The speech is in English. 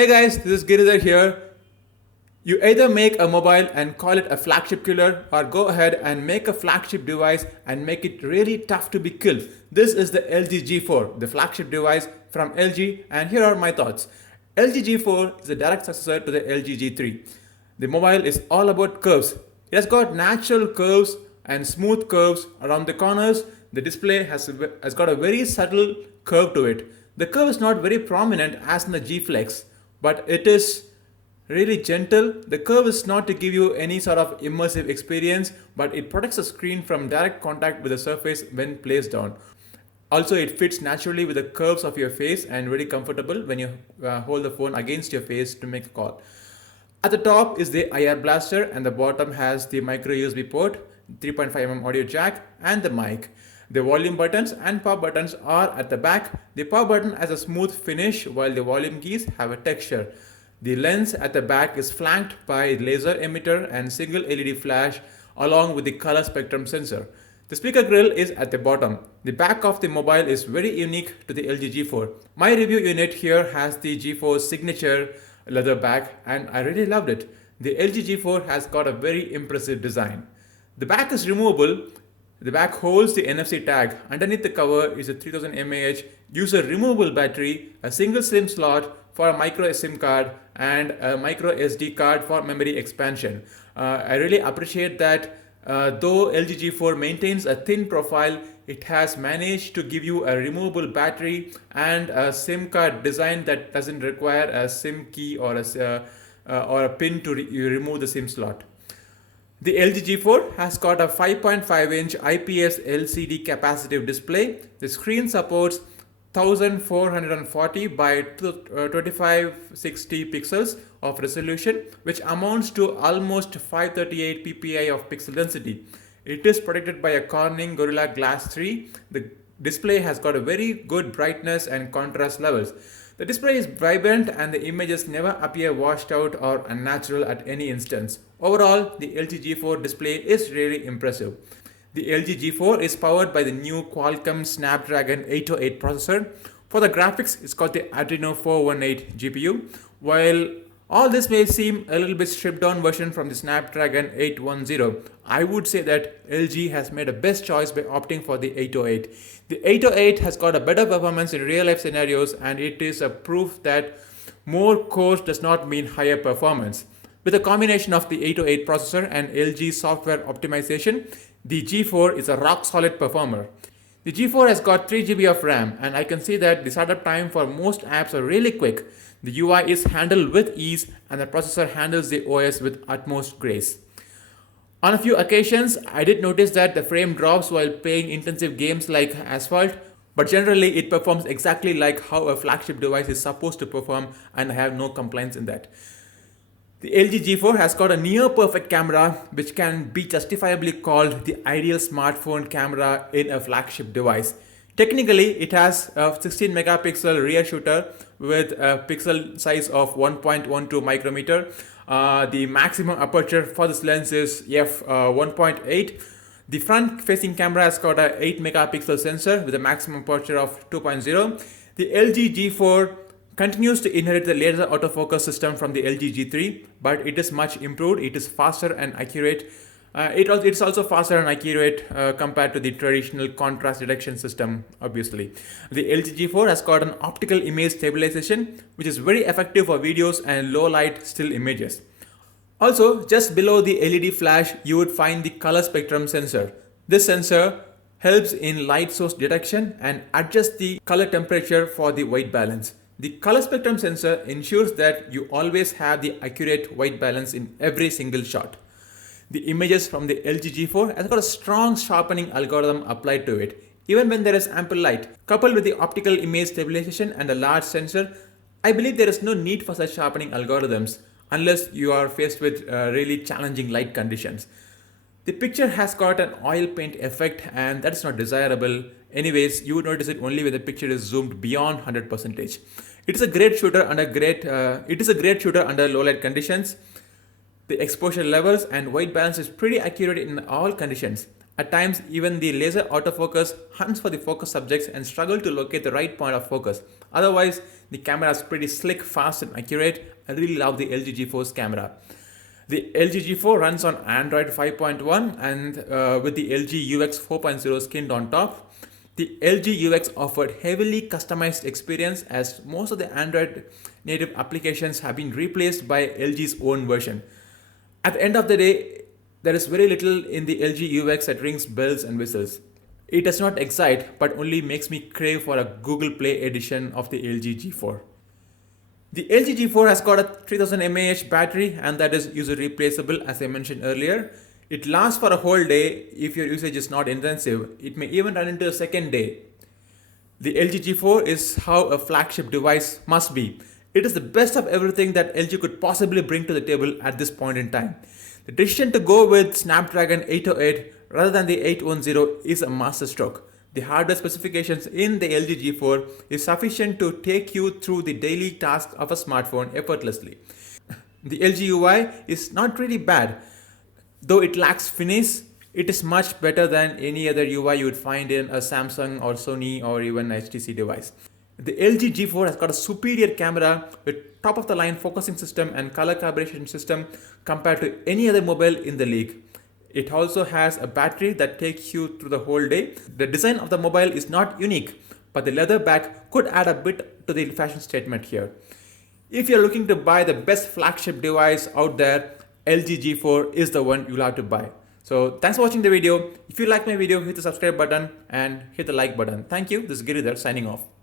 Hey guys, this is Giridhar here. You either make a mobile and call it a flagship killer or go ahead and make a flagship device and make it really tough to be killed. This is the LG G4, the flagship device from LG, and here are my thoughts. LG G4 is a direct successor to the LG G3. The mobile is all about curves. It has got natural curves and smooth curves around the corners. The display has got a very subtle curve to it. The curve is not very prominent as in the G Flex, but it is really gentle. The curve is not to give you any sort of immersive experience, but it protects the screen from direct contact with the surface when placed down. Also, it fits naturally with the curves of your face and very comfortable when you hold the phone against your face to make a call. At the top is the IR blaster, and the bottom has the micro USB port, 3.5mm audio jack, and the mic. The volume buttons and power buttons are at the back. The power button has a smooth finish while the volume keys have a texture. The lens at the back is flanked by laser emitter and single LED flash along with the color spectrum sensor. The speaker grill is at the bottom. The back of the mobile is very unique to the LG G4. My review unit here has the G4 signature leather back and I really loved it. The LG G4 has got a very impressive design. The back is removable. The back holds the NFC tag. Underneath the cover is a 3000 mAh user removable battery, a single SIM slot for a micro SIM card, and a micro SD card for memory expansion. I really appreciate that though LG G4 maintains a thin profile, it has managed to give you a removable battery and a SIM card design that doesn't require a SIM key or a pin to remove the SIM slot. The LG G4 has got a 5.5-inch IPS LCD capacitive display. The screen supports 1440 by 2560 pixels of resolution, which amounts to almost 538 ppi of pixel density. It is protected by a Corning Gorilla Glass 3. The display has got a very good brightness and contrast levels. The display is vibrant and the images never appear washed out or unnatural at any instance. Overall, the LG G4 display is really impressive. The LG G4 is powered by the new Qualcomm Snapdragon 808 processor. For the graphics, it's got the Adreno 418 GPU. While all this may seem a little bit stripped down version from the Snapdragon 810, I would say that LG has made a best choice by opting for the 808. The 808 has got a better performance in real life scenarios, and it is a proof that more cores does not mean higher performance. With a combination of the 808 processor and LG software optimization, the G4 is a rock solid performer. The G4 has got 3GB of RAM, and I can see that the startup time for most apps are really quick. The UI is handled with ease and the processor handles the OS with utmost grace. On a few occasions, I did notice that the frame drops while playing intensive games like Asphalt, but generally it performs exactly like how a flagship device is supposed to perform, and I have no complaints in that. The LG G4 has got a near perfect camera which can be justifiably called the ideal smartphone camera in a flagship device. Technically, it has a 16 megapixel rear shooter with a pixel size of 1.12 micrometer. The maximum aperture for this lens is f1.8. The front facing camera has got a 8 megapixel sensor with a maximum aperture of 2.0. The LG G4 continues to inherit the laser autofocus system from the LG G3, but it is much improved. It is faster and accurate. It's also faster and accurate compared to the traditional contrast detection system, obviously. The LG G4 has got an optical image stabilization, which is very effective for videos and low light still images. Also, just below the LED flash, you would find the color spectrum sensor. This sensor helps in light source detection and adjusts the color temperature for the white balance. The color spectrum sensor ensures that you always have the accurate white balance in every single shot. The images from the LG G4 has got a strong sharpening algorithm applied to it. Even when there is ample light, coupled with the optical image stabilization and a large sensor, I believe there is no need for such sharpening algorithms unless you are faced with really challenging light conditions. The picture has got an oil paint effect, and that is not desirable. Anyways, you would notice it only when the picture is zoomed beyond 100%. It is a great shooter under low light conditions. The exposure levels and white balance is pretty accurate in all conditions. At times, even the laser autofocus hunts for the focus subjects and struggles to locate the right point of focus. Otherwise, The camera is pretty slick, fast and accurate. I really love the LG G4's camera. The LG G4 runs on Android 5.1 and with the LG UX 4.0 skinned on top. The LG UX offered heavily customized experience as most of the Android native applications have been replaced by LG's own version. At the end of the day, there is very little in the LG UX that rings bells and whistles. It does not excite, but only makes me crave for a Google Play edition of the LG G4. The LG G4 has got a 3000 mAh battery and that is user replaceable as I mentioned earlier. It lasts for a whole day if your usage is not intensive. It may even run into a second day. The LG G4 is how a flagship device must be. It is the best of everything that LG could possibly bring to the table at this point in time. The decision to go with Snapdragon 808 rather than the 810 is a masterstroke. The hardware specifications in the LG G4 is sufficient to take you through the daily tasks of a smartphone effortlessly. The LG UI is not really bad. Though it lacks finesse, it is much better than any other UI you would find in a Samsung or Sony or even HTC device. The LG G4 has got a superior camera with top of the line focusing system and color calibration system compared to any other mobile in the league. It also has a battery that takes you through the whole day. The design of the mobile is not unique, but the leather back could add a bit to the fashion statement here. If you're looking to buy the best flagship device out there, LG G4 is the one you'll have to buy. So thanks for watching the video. If you like my video, hit the subscribe button and hit the like button. Thank you. This is Giridhar signing off.